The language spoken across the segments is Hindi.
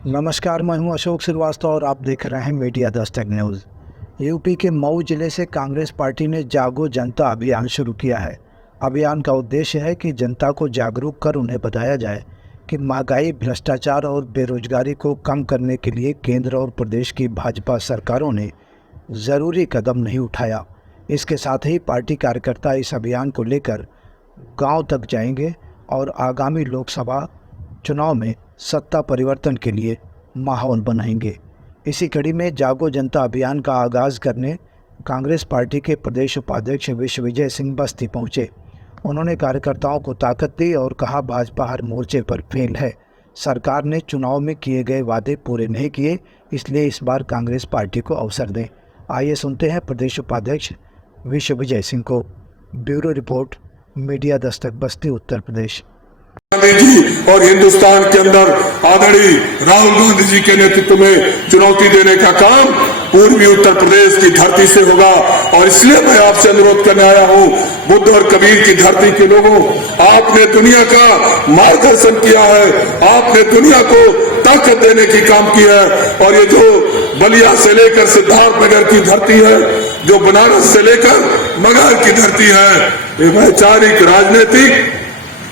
नमस्कार, मैं हूं अशोक श्रीवास्तव और आप देख रहे हैं मीडिया दस्तक न्यूज़। यूपी के मऊ जिले से कांग्रेस पार्टी ने जागो जनता अभियान शुरू किया है। अभियान का उद्देश्य है कि जनता को जागरूक कर उन्हें बताया जाए कि महंगाई, भ्रष्टाचार और बेरोजगारी को कम करने के लिए केंद्र और प्रदेश की भाजपा सरकारों ने ज़रूरी कदम नहीं उठाया। इसके साथ ही पार्टी कार्यकर्ता इस अभियान को लेकर गाँव तक जाएंगे और आगामी लोकसभा चुनाव में सत्ता परिवर्तन के लिए माहौल बनाएंगे। इसी कड़ी में जागो जनता अभियान का आगाज़ करने कांग्रेस पार्टी के प्रदेश उपाध्यक्ष विश्वविजय सिंह बस्ती पहुंचे। उन्होंने कार्यकर्ताओं को ताकत दी और कहा, भाजपा हर मोर्चे पर फेल है। सरकार ने चुनाव में किए गए वादे पूरे नहीं किए, इसलिए इस बार कांग्रेस पार्टी को अवसर दें। आइए सुनते हैं प्रदेश उपाध्यक्ष विश्वविजय सिंह को। ब्यूरो रिपोर्ट, मीडिया दस्तक, बस्ती, उत्तर प्रदेश। जी और हिंदुस्तान के अंदर आदरणीय राहुल गांधी जी के नेतृत्व में चुनौती देने का काम पूर्वी उत्तर प्रदेश की धरती से होगा। और इसलिए मैं आपसे अनुरोध करने आया हूं, बुद्ध और कबीर की धरती के लोगों, आपने दुनिया का मार्गदर्शन किया है, आपने दुनिया को ताकत देने की काम किया है। और ये जो बलिया से लेकर सिद्धार्थनगर की धरती है, जो बनारस से लेकर मगहर की धरती है, ये वैचारिक, राजनीतिक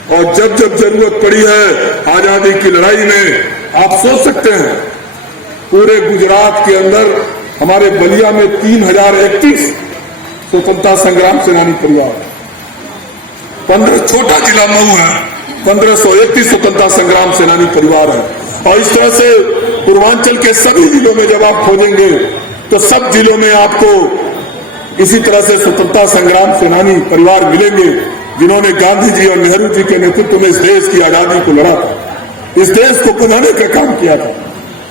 और जब जब जरूरत पड़ी है आजादी की लड़ाई में, आप सोच सकते हैं पूरे गुजरात के अंदर हमारे बलिया में 3031 स्वतंत्रता संग्राम सेनानी परिवार, 15 छोटा जिला मऊ है, 1531 स्वतंत्रता संग्राम सेनानी परिवार है। और इस तरह से पूर्वांचल के सभी जिलों में जब आप खोजेंगे तो सब जिलों में आपको इसी तरह से स्वतंत्रता संग्राम सेनानी परिवार मिलेंगे, जिन्होंने गांधी जी और नेहरू जी के नेतृत्व में इस देश की आजादी को लड़ा था, इस देश को बनाने का काम किया था,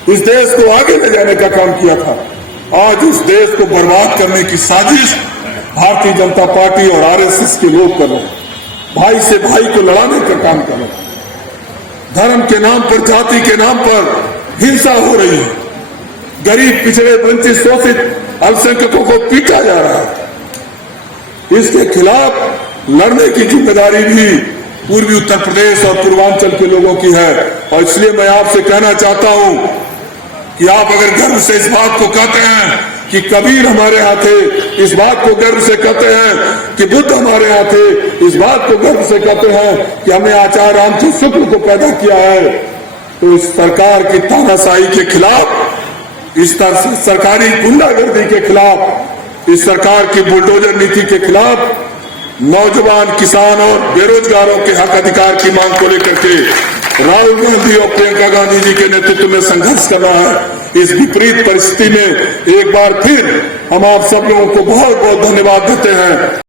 इस देश को आगे ले जाने का काम किया था। आज इस देश को बर्बाद करने की साजिश भारतीय जनता पार्टी और आरएसएस के लोग कर रहे हैं। भाई से भाई को लड़ाने का काम कर रहे हैं। धर्म के नाम पर, जाति के नाम पर हिंसा हो रही है। गरीब, पिछड़े, वंचित, शोषित अल्पसंख्यकों को पीटा जा रहा है। इसके खिलाफ लड़ने की जिम्मेदारी भी पूर्वी उत्तर प्रदेश और पूर्वांचल के लोगों की है। और इसलिए मैं आपसे कहना चाहता हूं कि आप अगर गर्व से इस बात को कहते हैं कि कबीर हमारे यहाँ थे, इस बात को गर्व से कहते हैं कि बुद्ध हमारे यहाँ थे, इस बात को गर्व से कहते हैं कि हमने आचार्य रामचंद्र शुक्ल को पैदा किया है, तो इस सरकार की तानाशाही के खिलाफ, इस सरकारी गुंडागर्दी के खिलाफ, इस सरकार की बुलडोजर नीति के खिलाफ नौजवान, किसान और बेरोजगारों के हक अधिकार की मांग को लेकर के राहुल गांधी और प्रियंका गांधी जी के नेतृत्व में संघर्ष करना है। इस विपरीत परिस्थिति में एक बार फिर हम आप सब लोगों को बहुत बहुत धन्यवाद देते हैं।